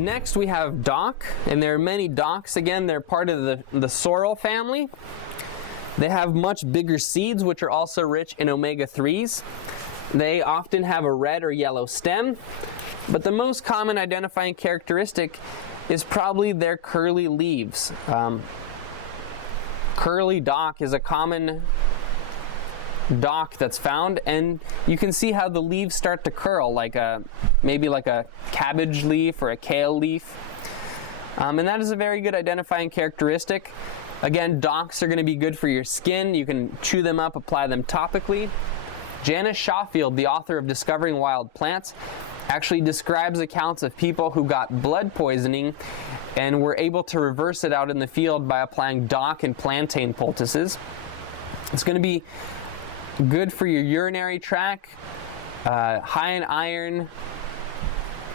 next we have dock, and there are many docks. Again, they're part of the sorrel family. They have much bigger seeds, which are also rich in omega-3s. They often have a red or yellow stem, but the most common identifying characteristic is probably their curly leaves. Curly dock is a common dock that's found, and you can see how the leaves start to curl, like maybe like a cabbage leaf or a kale leaf. And that is a very good identifying characteristic. Again, docks are going to be good for your skin. You can chew them up, apply them topically. Janice Shawfield, the author of Discovering Wild Plants, actually describes accounts of people who got blood poisoning and were able to reverse it out in the field by applying dock and plantain poultices. It's going to be good for your urinary tract, high in iron,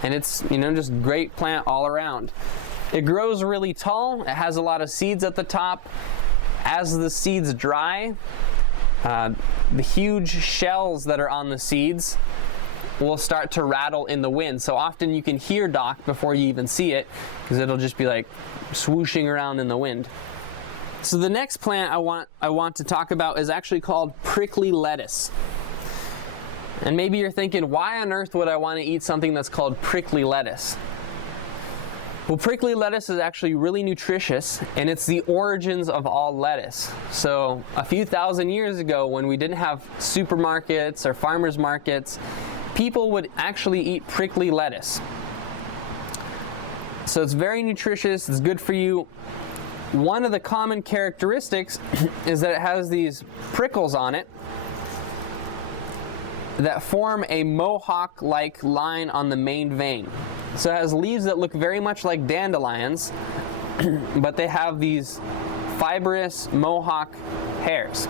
and it's, just great plant all around. It grows really tall. It has a lot of seeds at the top. As the seeds dry, the huge shells that are on the seeds will start to rattle in the wind. So often you can hear dock before you even see it, because it'll just be like swooshing around in the wind. So the next plant I want to talk about is actually called prickly lettuce. And maybe you're thinking, why on earth would I want to eat something that's called prickly lettuce? Well, prickly lettuce is actually really nutritious, and it's the origins of all lettuce. So a few thousand years ago, when we didn't have supermarkets or farmers markets, people would actually eat prickly lettuce. So it's very nutritious, it's good for you. One of the common characteristics is that it has these prickles on it that form a mohawk-like line on the main vein. So it has leaves that look very much like dandelions, but they have these fibrous mohawk hairs.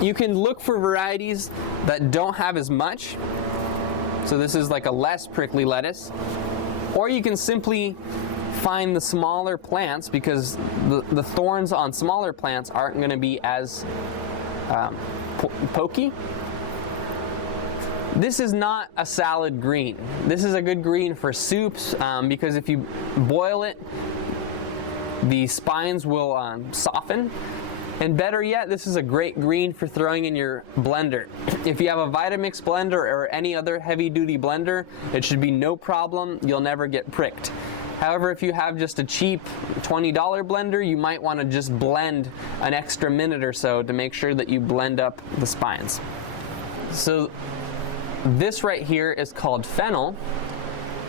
You can look for varieties that don't have as much. So this is like a less prickly lettuce. Or you can simply find the smaller plants, because the thorns on smaller plants aren't going to be as pokey. This is not a salad green. This is a good green for soups, because if you boil it, the spines will soften. And better yet, this is a great green for throwing in your blender. If you have a Vitamix blender or any other heavy-duty blender, it should be no problem. You'll never get pricked. However, if you have just a cheap $20 blender, you might want to just blend an extra minute or so to make sure that you blend up the spines. So this right here is called fennel,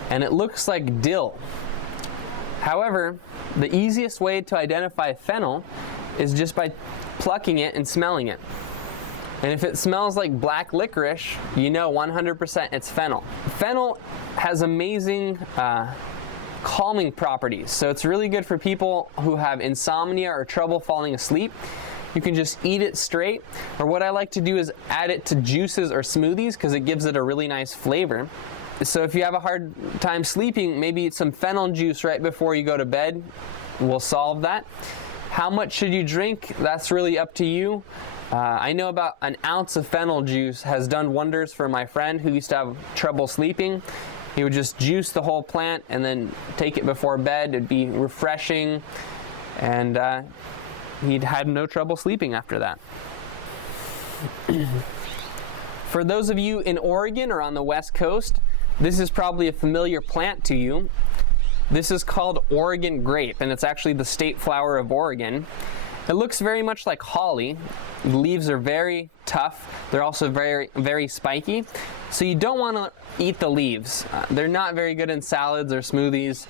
and it looks like dill. However, the easiest way to identify fennel is just by plucking it and smelling it. And if it smells like black licorice, you know 100% it's fennel. Fennel has amazing calming properties, so it's really good for people who have insomnia or trouble falling asleep. You can just eat it straight, or what I like to do is add it to juices or smoothies, because it gives it a really nice flavor. So if you have a hard time sleeping, maybe some fennel juice right before you go to bed will solve that. How much should you drink? That's really up to you. I know about an ounce of fennel juice has done wonders for my friend who used to have trouble sleeping. He would just juice the whole plant and then take it before bed. It'd be refreshing, and he'd had no trouble sleeping after that. For those of you in Oregon or on the West Coast, this is probably a familiar plant to you. This is called Oregon grape, and it's actually the state flower of Oregon. It looks very much like holly. The leaves are very tough. They're also very, very spiky. So you don't want to eat the leaves. They're not very good in salads or smoothies.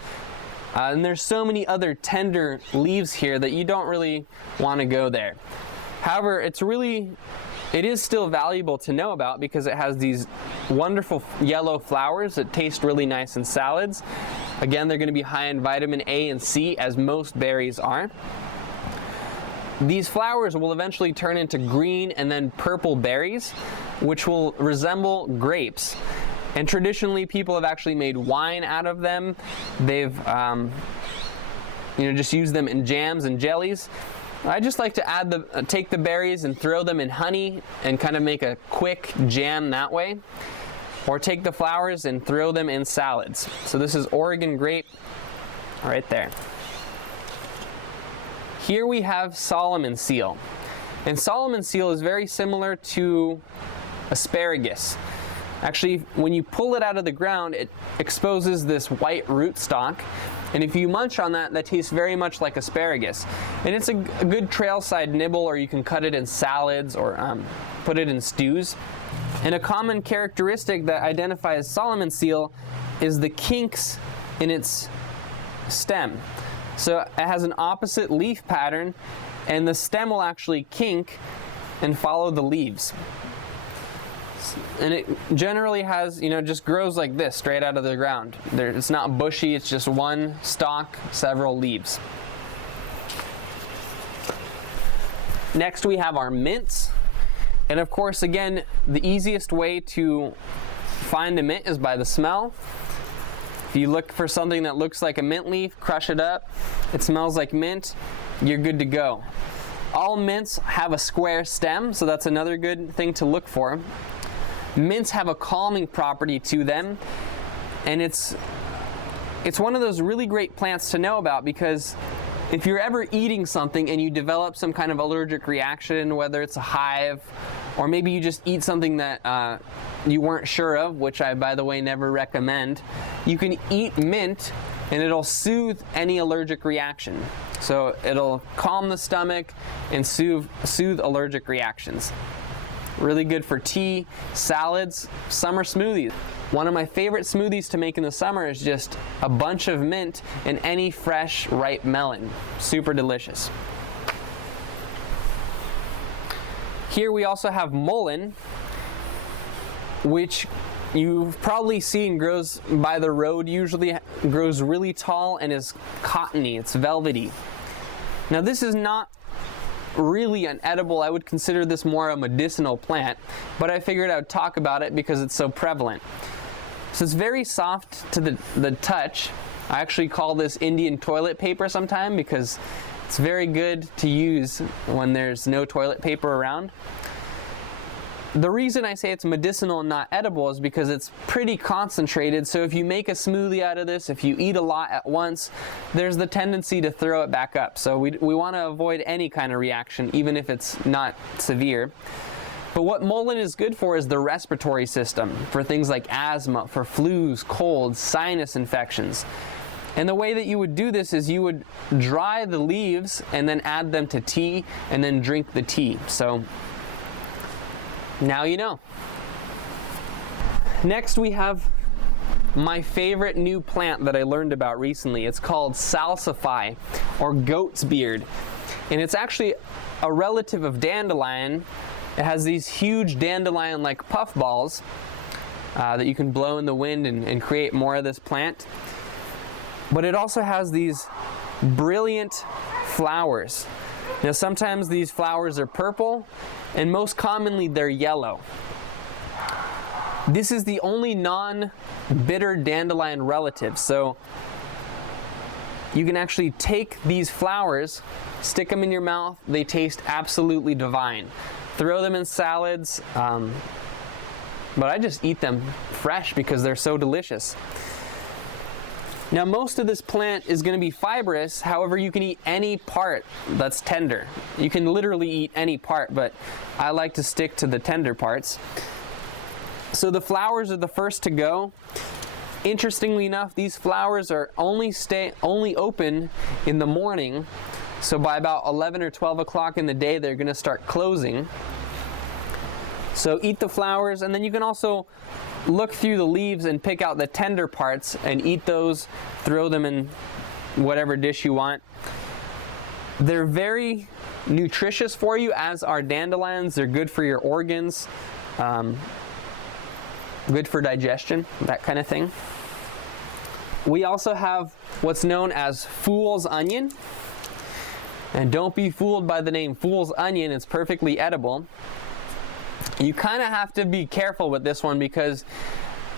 And there's so many other tender leaves here that you don't really want to go there. However, it is still valuable to know about, because it has these wonderful yellow flowers that taste really nice in salads. Again, they're going to be high in vitamin A and C, as most berries are. These flowers will eventually turn into green and then purple berries, which will resemble grapes. And traditionally, people have actually made wine out of them. They've just used them in jams and jellies. I just like to take the berries and throw them in honey and kind of make a quick jam that way. or take the flowers and throw them in salads. So this is Oregon grape right there. Here we have Solomon seal. And Solomon seal is very similar to asparagus. Actually, when you pull it out of the ground, it exposes this white rootstock. And if you munch on that, that tastes very much like asparagus. And it's a good trailside nibble, or you can cut it in salads or put it in stews. And a common characteristic that identifies Solomon seal is the kinks in its stem. So it has an opposite leaf pattern, and the stem will actually kink and follow the leaves. And it generally has, just grows like this, straight out of the ground. It's not bushy, it's just one stalk, several leaves. Next we have our mints. And of course, again, the easiest way to find a mint is by the smell. If you look for something that looks like a mint leaf, crush it up, it smells like mint, you're good to go. All mints have a square stem, so that's another good thing to look for. Mints have a calming property to them, and it's one of those really great plants to know about, because if you're ever eating something and you develop some kind of allergic reaction, whether it's a hive, or maybe you just eat something that you weren't sure of, which I, by the way, never recommend, you can eat mint and it'll soothe any allergic reaction. So it'll calm the stomach and soothe allergic reactions. Really good for tea, salads, summer smoothies. One of my favorite smoothies to make in the summer is just a bunch of mint and any fresh, ripe melon. Super delicious. Here we also have Molen, which you've probably seen grows by the road, usually grows really tall and is cottony, it's velvety. Now this is not really an edible, I would consider this more a medicinal plant, but I figured I would talk about it because it's so prevalent. So it's very soft to the touch. I actually call this Indian toilet paper sometime because it's very good to use when there's no toilet paper around. The reason I say it's medicinal and not edible is because it's pretty concentrated, so if you make a smoothie out of this, if you eat a lot at once, there's the tendency to throw it back up. So we want to avoid any kind of reaction, even if it's not severe. But what Molen is good for is the respiratory system, for things like asthma, for flus, colds, sinus infections. And the way that you would do this is you would dry the leaves and then add them to tea and then drink the tea. So now you know. Next we have my favorite new plant that I learned about recently. It's called Salsify, or goat's beard. And it's actually a relative of dandelion. It has these huge dandelion-like puffballs that you can blow in the wind and create more of this plant. But it also has these brilliant flowers. Now sometimes these flowers are purple, and most commonly they're yellow. This is the only non-bitter dandelion relative, so you can actually take these flowers, stick them in your mouth, they taste absolutely divine. Throw them in salads, but I just eat them fresh because they're so delicious. Now most of this plant is going to be fibrous, however you can eat any part that's tender. You can literally eat any part, but I like to stick to the tender parts. So the flowers are the first to go. Interestingly enough, these flowers are only open in the morning, so by about 11 or 12 o'clock in the day they're going to start closing. So eat the flowers, and then you can also look through the leaves and pick out the tender parts and eat those, throw them in whatever dish you want. They're very nutritious for you, as are dandelions. They're good for your organs, good for digestion, that kind of thing. We also have what's known as fool's onion. And don't be fooled by the name fool's onion, it's perfectly edible. You kind of have to be careful with this one because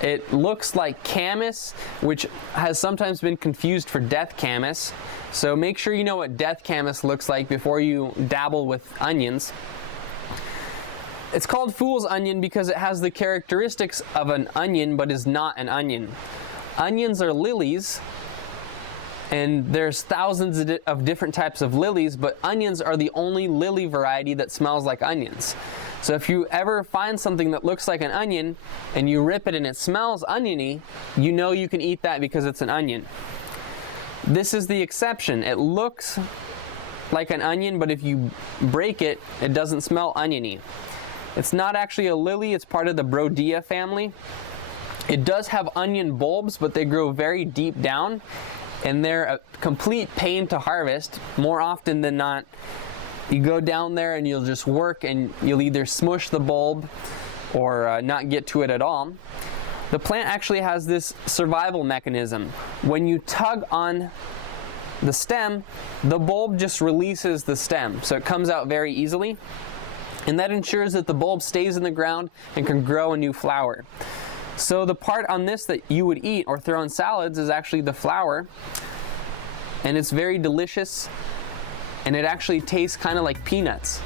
it looks like camas, which has sometimes been confused for death camas. So make sure you know what death camas looks like before you dabble with onions. It's called fool's onion because it has the characteristics of an onion but is not an onion. Onions are lilies, and there's thousands of different types of lilies, but onions are the only lily variety that smells like onions. So if you ever find something that looks like an onion and you rip it and it smells oniony, you know you can eat that because it's an onion. This is the exception. It looks like an onion, but if you break it, it doesn't smell oniony. It's not actually a lily, it's part of the Brodia family. It does have onion bulbs, but they grow very deep down, and they're a complete pain to harvest. More often than not, you go down there and you'll just work and you'll either smush the bulb or not get to it at all. The plant actually has this survival mechanism. When you tug on the stem, the bulb just releases the stem, so it comes out very easily. And that ensures that the bulb stays in the ground and can grow a new flower. So the part on this that you would eat or throw in salads is actually the flower, and it's very delicious, and it actually tastes kind of like peanuts.